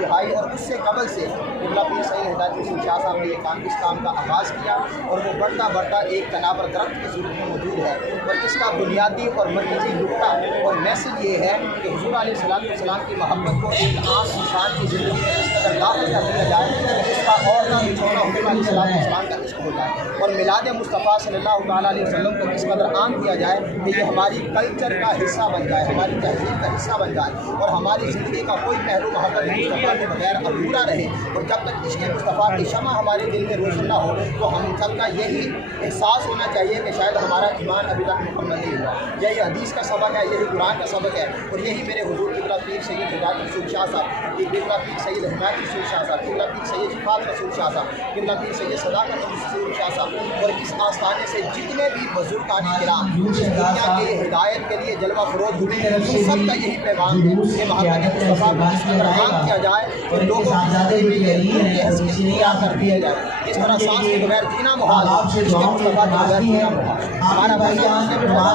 دہائی اور اس سے قبل سے قبلہ پیر سید ہدایت رسول شاہ صاحب نے اس کام کا آغاز کیا اور وہ بڑھتا بڑھتا ایک تناور درخت کے صورت میں موجود ہے، اور اس کا بنیادی اور مرکزی نقطہ اور میسج یہ ہے کہ حضور علیہ السلام کی محبت کو ایک عام انسان کی زندگی میں اس قدر داخل کر دیا جائے کہ اس کا اور نہ بچھونا حضور علیہ السلام کا عشق ہو جائے، اور میلاد مصطفیٰ صلی اللہ تعالیٰ علیہ وسلم کو اس قدر عام کیا جائے کہ یہ ہماری کلچر کا حصہ بن جائے، ہماری تہذیب کا حصہ بن جائے، اور ہماری زندگی کا کوئی پہلو محبت مصطفیٰ کے بغیر ادھورا رہے، اور جب تک عشق مصطفیٰ کی شمع ہمارے دل میں روشن نہ ہو تو ہم سب کا یہی احساس ہونا چاہیے کہ شاید ہمارا ایمان ابھی تک مکمل نہیں ہوا۔ یہی حدیث کا سبق ہے، یہی قرآن کا سبق ہے، اور یہی میرے حضور قبلہ پیر سید ہدایت رسول شاہ صاحب، قبلہ پیر سید ہدایت رسول شاہ صاحب، قبلہ پیر سید شفاعت رسول شاہ صاحب، قبلہ پیر سید صداقت رسول شاہ صاحب، اور اس آستانے سے جتنے بھی بزرگان کرام اس دنیا کے ہدایت کے لیے جلوہ فروز ہوئے ان سب کا یہی پیغام ہے کہ محبت مصطفیٰ کو اس قدر عام کیا جائے اور لوگوں کی زندگی میں یہ نور کی حیثیت اختیار کر دیا جائے۔ اس طرح سانس کے بغیر جینا محال ہے، عشق مصطفیٰ کے بغیر جینا محال ہے۔ ہمارا بھائی تمام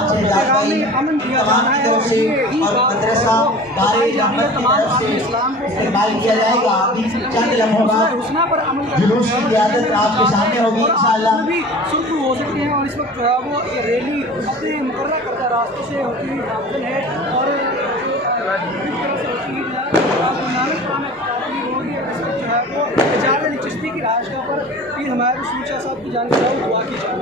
کی طرف سے اور مدرسہ دار رحمت کی طرف سے استقبال کیا جائے گا۔ چند لمحوں بعد جلوس کی قیادت آپ کے سامنے ہوگی انشاءاللہ۔ شروع ہو سکتے ہیں، اور اس وقت جو ہے وہ یہ ریلی اپنے مقررہ کردہ راستے سے ہوتی ہوئی داخل ہے، اور چشتی کی رہائش گاہ پر پیر ہمایت رسول شاہ صاحب کی جانب سے دعا کی جائے۔